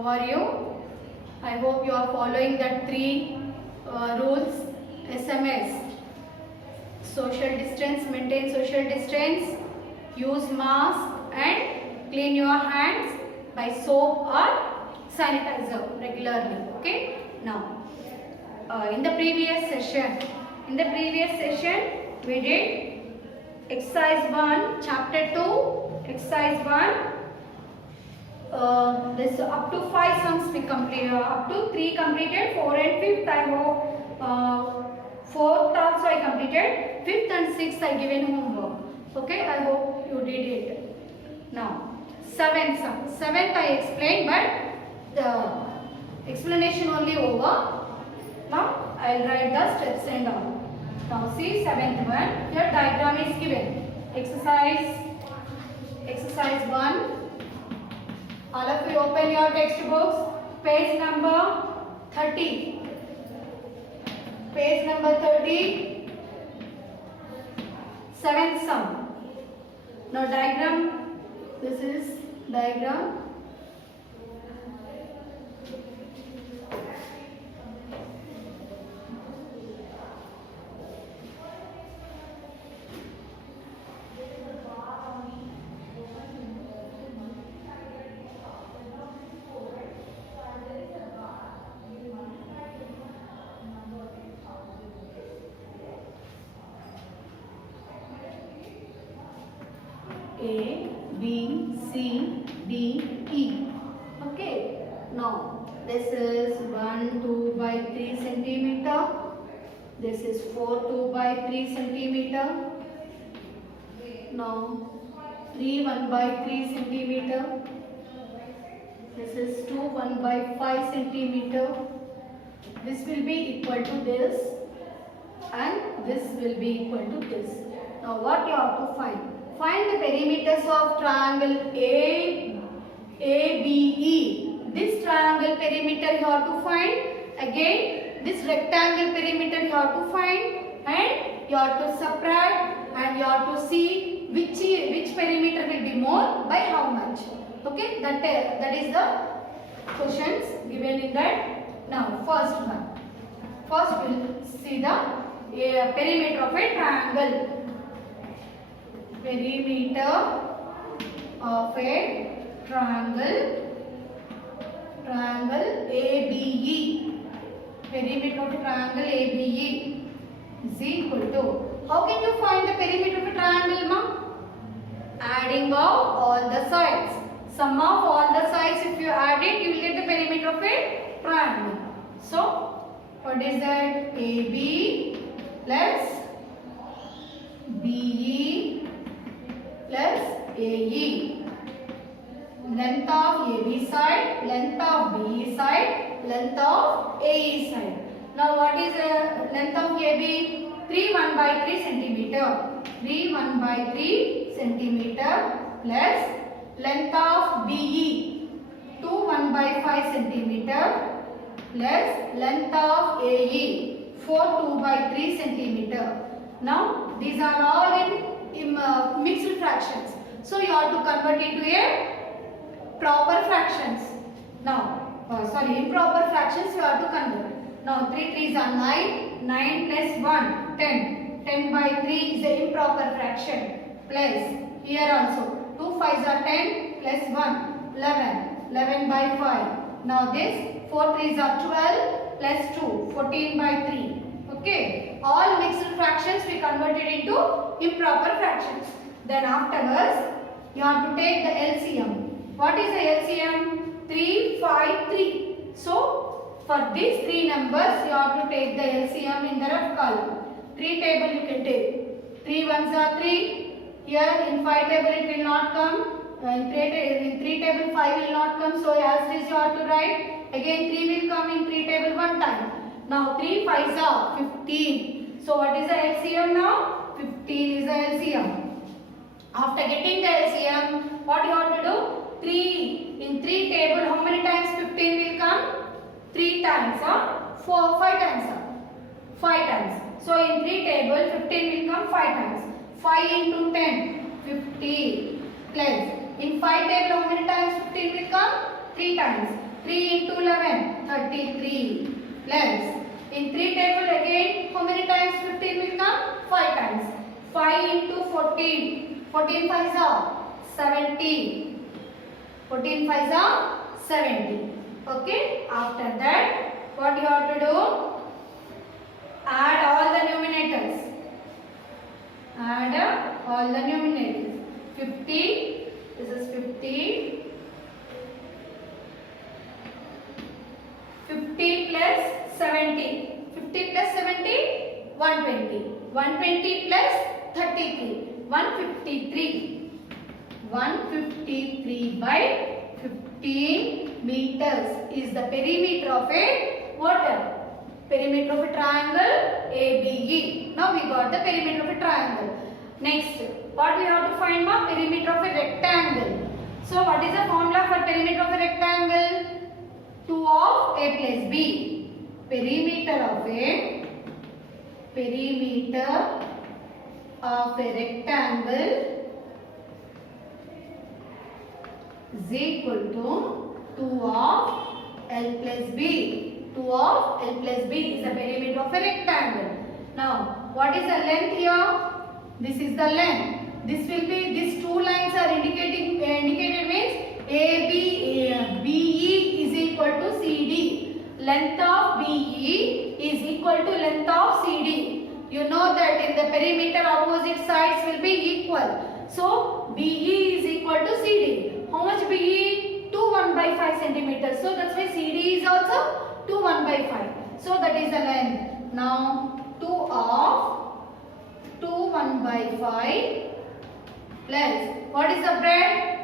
How are you? I hope you are following the three rules. SMS. Social distance, maintain social distance, use mask and clean your hands by soap or sanitizer regularly. Okay. Now, in the previous session we did exercise 1, chapter 2, exercise 1. This up to 5 sums we completed, up to 3 completed, 4 and 5th I hope, 4th also I completed, 5th and 6th I given homework. Okay, I hope you did it. Now 7th sum, 7th I explained but the explanation only over. Now I will write the steps and all. Now see 7th one, here diagram is given. Exercise 1. All of you open your textbooks, page number 30. Page number 30, 7th sum. Now diagram, this is diagram. A, B, C, D, E. Okay. Now this is 1, 2 by 3 centimeter. This is 4, 2 by 3 centimeter. Now 3, 1 by 3 centimeter. This is 2, 1 by 5 centimeter. This will be equal to this and this will be equal to this. Now what you have to find? Find the perimeters of triangle ABE. This triangle perimeter you have to find. Again, this rectangle perimeter you have to find, and you have to subtract and you have to see which perimeter will be more by how much. Okay, that is the questions given in that. Now, first one. First we will see the perimeter of a triangle. Perimeter of a triangle ABE. Perimeter of a triangle ABE is equal to, how can you find the perimeter of a triangle, ma? Adding of all the sides. Sum of all the sides, if you add it, you will get the perimeter of a triangle. So, what is that? AB plus BE plus AE. Length of AB side, length of BE side, length of AE side. Now what is the length of AB? 3, 1 by 3 centimeter. 3, 1 by 3 centimeter plus length of BE. 2, 1 by 5 centimeter plus length of AE. 4, 2 by 3 centimeter. Now these are all in mixed fractions. So you have to convert it to a proper fractions. Now, improper fractions you have to convert. Now 3 3s are 9, 9 plus 1, 10. 10 by 3 is an improper fraction. Plus here also 2 5s are 10 plus 1, 11. 11 by 5. Now this 4 3s are 12 plus 2, 14 by 3. Okay, all mixed fractions we converted into improper fractions. Then afterwards, you have to take the LCM. What is the LCM? 3, 5, 3. So, for these 3 numbers, you have to take the LCM in the rough column. 3 table you can take. 3 ones are 3. Here in 5 table it will not come. In 3 table 5 will not come. So, as this you have to write. Again 3 will come in 3 table 1 time. Now 3 5s are 15. So what is the LCM now? 15 is the LCM. After getting the LCM, what you have to do? 3. In 3 table, how many times 15 will come? 3 times. 5 times. 5 times. So in 3 table, 15 will come 5 times. 5 into 10, 50 plus. In 5 table, how many times 15 will come? 3 times. 3 into 11, 33 plus in 3 table again how many times 15 will come? 5 times. 5 into 14, 14 5s are 70. 14 5s are 70. Okay, after that what you have to do? Add all the numerators. Add all the numerators. 50, this is 50. 50 plus 70. 50 plus 70, 120. 120 plus 33, 153. 153 by 15 meters is the perimeter of a what? Perimeter of a triangle ABE. Now we got the perimeter of a triangle. Next, what we have to find? Perimeter of a rectangle. So what is the formula for perimeter of a rectangle? 2 of A plus B. Perimeter of a rectangle is equal to 2 of L plus B. 2 of L plus B is the perimeter of a rectangle. Now, what is the length here? This is the length. This will be, these two lines are indicated means BE is equal to CD. Length of BE is equal to length of CD. You know that in the perimeter opposite sides will be equal. So, BE is equal to CD. How much BE? 2 1 by 5 centimeters. So, that's why CD is also 2 1 by 5. So, that is the length. Now, 2 of 2 1 by 5 plus, what is the breadth?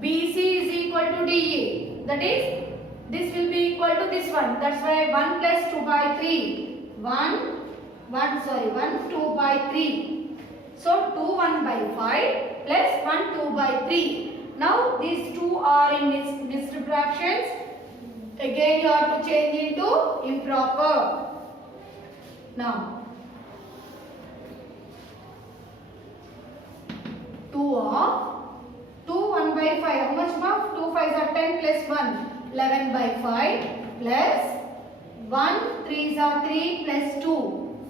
BC is equal to DE. That is, this will be equal to this one. That's why 1 plus 2 by 3. 1 2 by 3. So 2 1 by 5 plus 1 2 by 3. Now these two are in mixed fractions. Again you have to change into improper. Now 2 of 2 1 by 5. How much more? 2 5s are 10 plus 1. 11 by 5 plus 1 3s are 3 plus 2.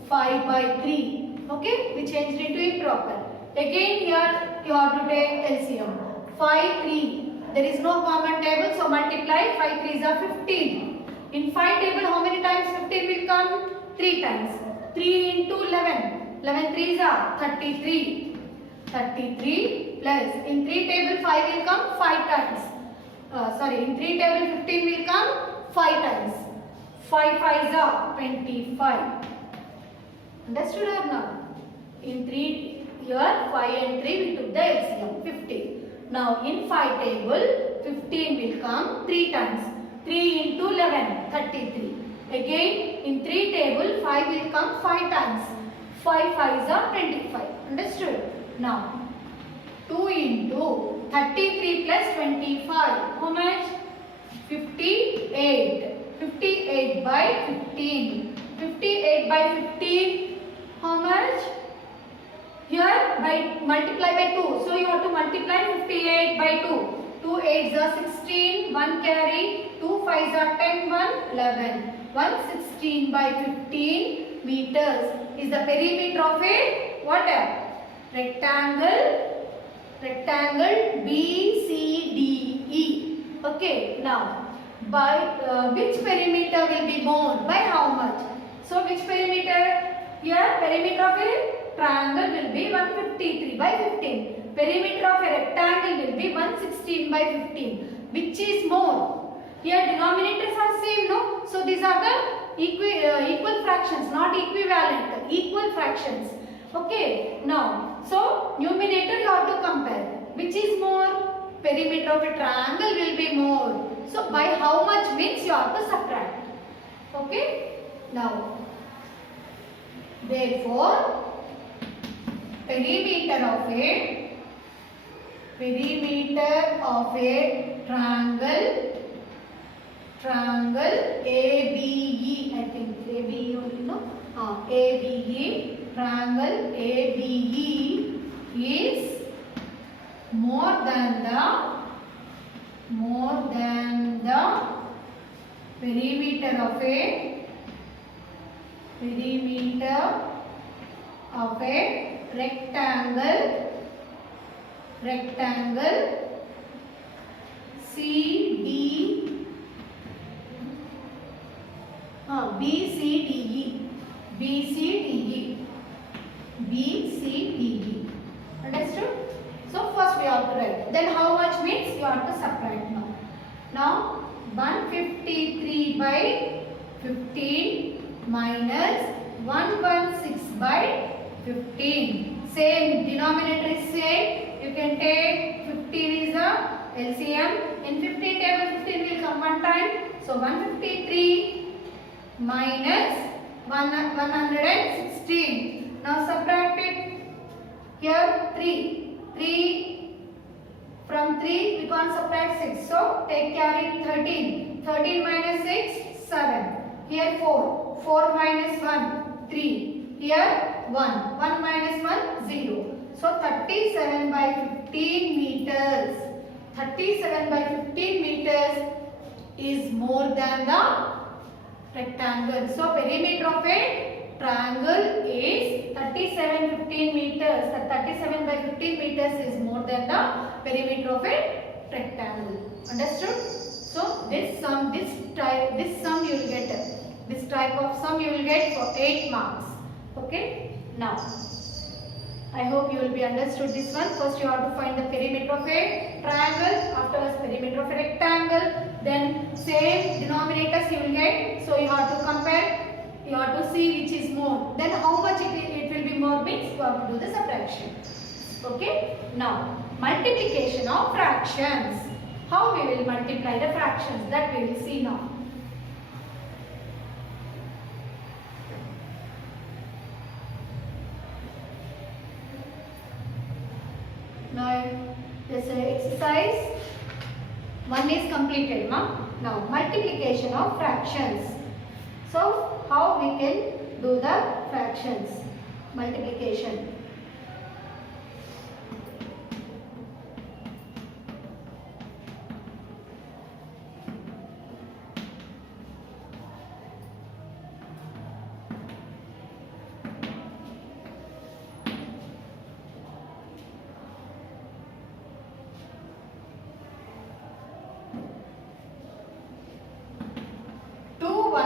5 by 3. Okay, we changed it to improper. Again here you have to take LCM. 5 3. There is no common table, so multiply. 5 3s are 15. In 5 table how many times 15 will come? 3 times. 3 into 11. 11 3s are 33. 33 plus in 3 table 5 will come 5 times. In 3 table 15 will come 5 times. 5 5s are 25. Understood or not? In 3 here 5 and 3 we took the LCM 15. Now in 5 table 15 will come 3 times. 3 into 11 33. Again in 3 table 5 will come 5 times. 5 5s are 25. Understood? Now 2 into 33 plus 25. How much? 58. 58 by 15. 58 by 15. How much? Here by multiply by 2. So you have to multiply 58 by 2. 2 8s are 16. 1 carry. 2 5s are 10. 1 11. 116 by 15 meters is the perimeter of a what? Rectangle BCDE. Okay, now by which perimeter will be more? By how much? So which perimeter? Here perimeter of a triangle will be 153 by 15. Perimeter of a rectangle will be 116 by 15. Which is more? Here denominators are same, no? So these are the equal fractions, not equivalent, equal fractions. Okay, now, so numerator you have to compare. Which is more? Perimeter of a triangle will be more. So by how much means you have to subtract. Okay, now, therefore, perimeter of a triangle ABE, I think ABE only, no? ABE, triangle ABE is more than Find the perimeter of a rectangle BCDE. Understood? So first we have to write. Then how much means you have to subtract now. Now 153 by 15 minus 116 by 15. Same denominator is same. You can take 15 is a LCM. In 15 table 15 will come one time. So 153 minus 116. Now subtract it. Here 3. 3 from 3 we can't subtract 6. So take carry 13. 13 minus 6 7. Here 4. 4 minus 1 3. Here 1. 1 minus 1 0. So 37 by 15 meters. 37 by 15 meters is more than the rectangle. So perimeter of a triangle is 37 15 meters. The 37 by 15 meters is more than the perimeter of a rectangle. Understood? So this sum you will get. This type of sum you will get for 8 marks. Okay? Now I hope you will be understood this one. First you have to find the perimeter of a triangle, afterwards perimeter of a rectangle, then same denominators you will get. So you have to compare, you have to see which is more. Then how much it will be more means you have to do the subtraction. Okay? Now multiplication of fractions. How we will multiply the fractions, that we will see now. Now this exercise 1 is completed. Now multiplication of fractions. So how we can do the fractions? Multiplication.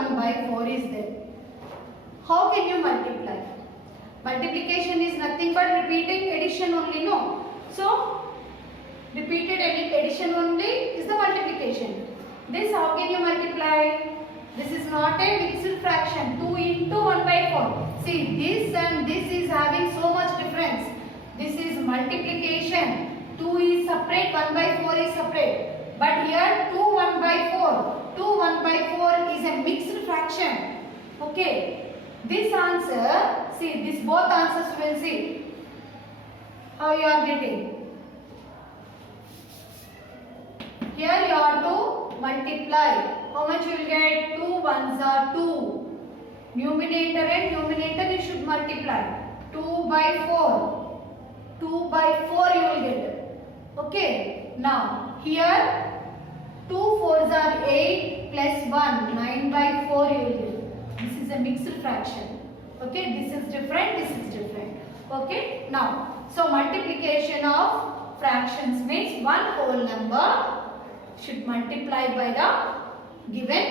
By 4 is there. How can you multiply? Multiplication is nothing but repeating addition only, no? So repeated addition only is the multiplication. This how can you multiply? This is not a mixed fraction. 2 into 1 by 4. See, this and this is having so much difference. This is multiplication. 2 is separate, 1 by 4 is separate. But here 2 1 by 4. 2 1 by 4 is a mixed fraction. Okay. This answer, see, this both answers we will see. How you are getting. Here you have to multiply. How much you will get? 2 ones are 2. Numerator and numerator you should multiply. 2 by 4. 2 by 4 you will get. Okay. Now here 2 4s are 8 plus 1. 9 by 4 you will get. This is a mixed fraction. Okay. This is different. This is different. Okay. Now, so multiplication of fractions means one whole number should multiply by the given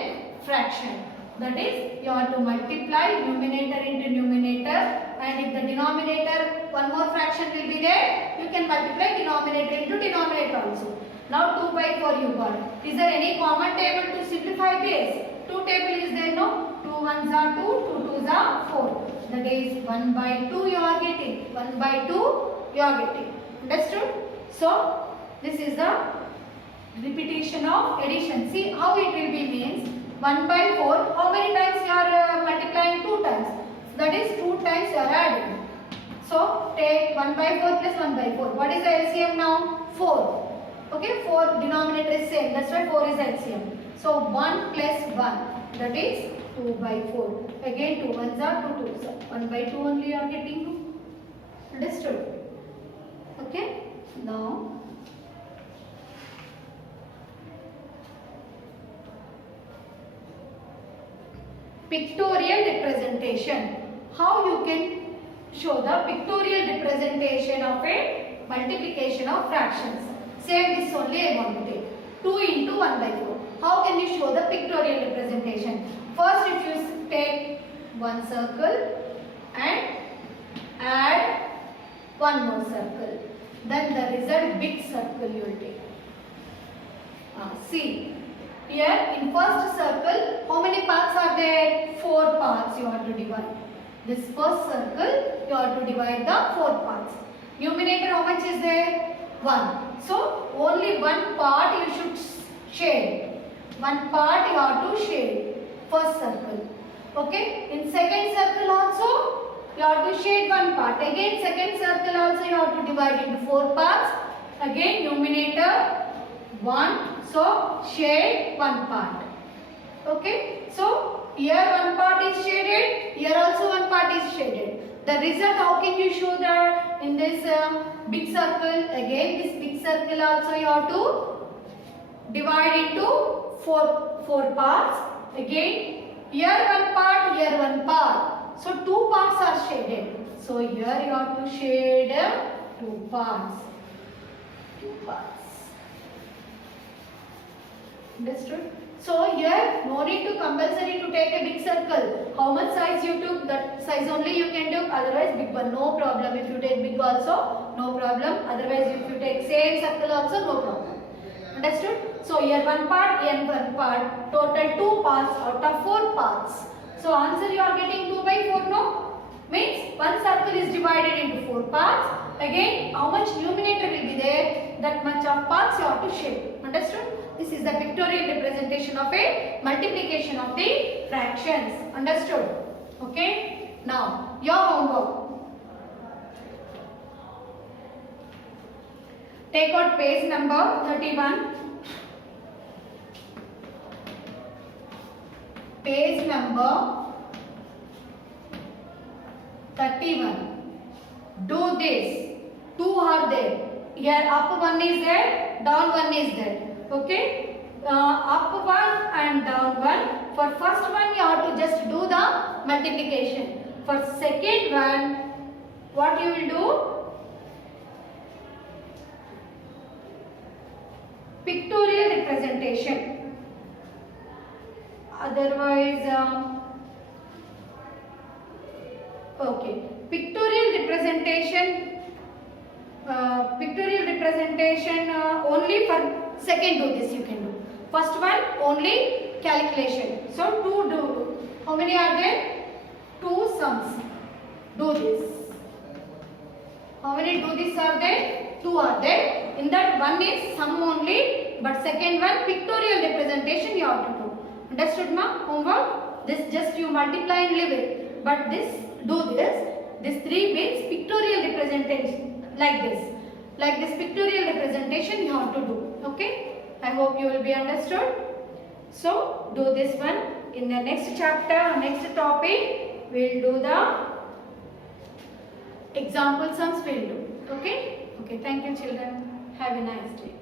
fraction. That is, you have to multiply numerator into numerator, and if the denominator, one more fraction will be there, you can multiply denominator into denominator also. Now 2 by 4 you got. Is there any common table to simplify this? 2 table is there, no? 2 ones are 2, 2 twos are 4. That is 1 by 2 you are getting. 1 by 2 you are getting. Understood? So, this is the repetition of addition. See how it will be means 1 by 4. How many times you are multiplying? 2 times. That is 2 times you are adding. So take 1 by 4 plus 1 by 4. What is the LCM now? 4. Okay, 4 denominator is same. That's why 4 is LCM. So 1 plus 1. That is 2 by 4. Again 2 ones are 2 twos. 1 by 2 only you are getting. Understood? Okay. Now pictorial representation. How you can show the pictorial representation of a multiplication of fractions. Same this only I want to take. 2 into 1 by 4. How can you show the pictorial representation? First, if you take one circle and add one more circle, then the result big circle you will take. See, here in first circle, how many parts are there? 4 parts you have to divide. This first circle, you have to divide the 4 parts. Numerator, how much is there? 1. So, only one part you should shade. One part you have to shade. First circle. Okay. In second circle also, you have to shade one part. Again, second circle also you have to divide into 4 parts. Again, numerator 1. So, shade one part. Okay. So, here one part is shaded. Here also one part is shaded. The result, how can you show that in this big circle? Again, this big circle also you have to divide into 4 parts. Again, here one part, here one part. So, 2 parts are shaded. So, here you have to shade 2 parts. 2 parts. Understood? So, here no need to compulsory to take a big circle. How much size you took, that size only you can do. Otherwise, big one, no problem. If you take big also, no problem. Otherwise, if you take same circle also, no problem. Understood? So, here one part, here one part. Total 2 parts out of 4 parts. So, answer you are getting 2 by 4, no? Means one circle is divided into 4 parts. Again, how much numerator will be there? That much of parts you have to shade. Understood? This is the pictorial representation of a multiplication of the fractions. Understood? Okay? Now, your homework. Take out page number 31. Page number 31. Do this. 2 are there. Here up one is there, down one is there. Okay, up one and down one. For first one you have to just do the multiplication. For second one, what you will do? Pictorial representation. Otherwise, okay, pictorial representation. Only for second do this you can do. First one only calculation. So 2 do. How many are there? 2 sums. Do this. How many do this are there? 2 are there. In that one is sum only, but second one pictorial representation you have to do. Understood, ma? Homework. This just you multiply and leave it. But this do this. This 3 means pictorial representation. Like this pictorial representation you have to do. Okay, I hope you will be understood. So do this one. In the next chapter, next topic, we will do the example sums. We will do. Okay. Thank you, children. Have a nice day.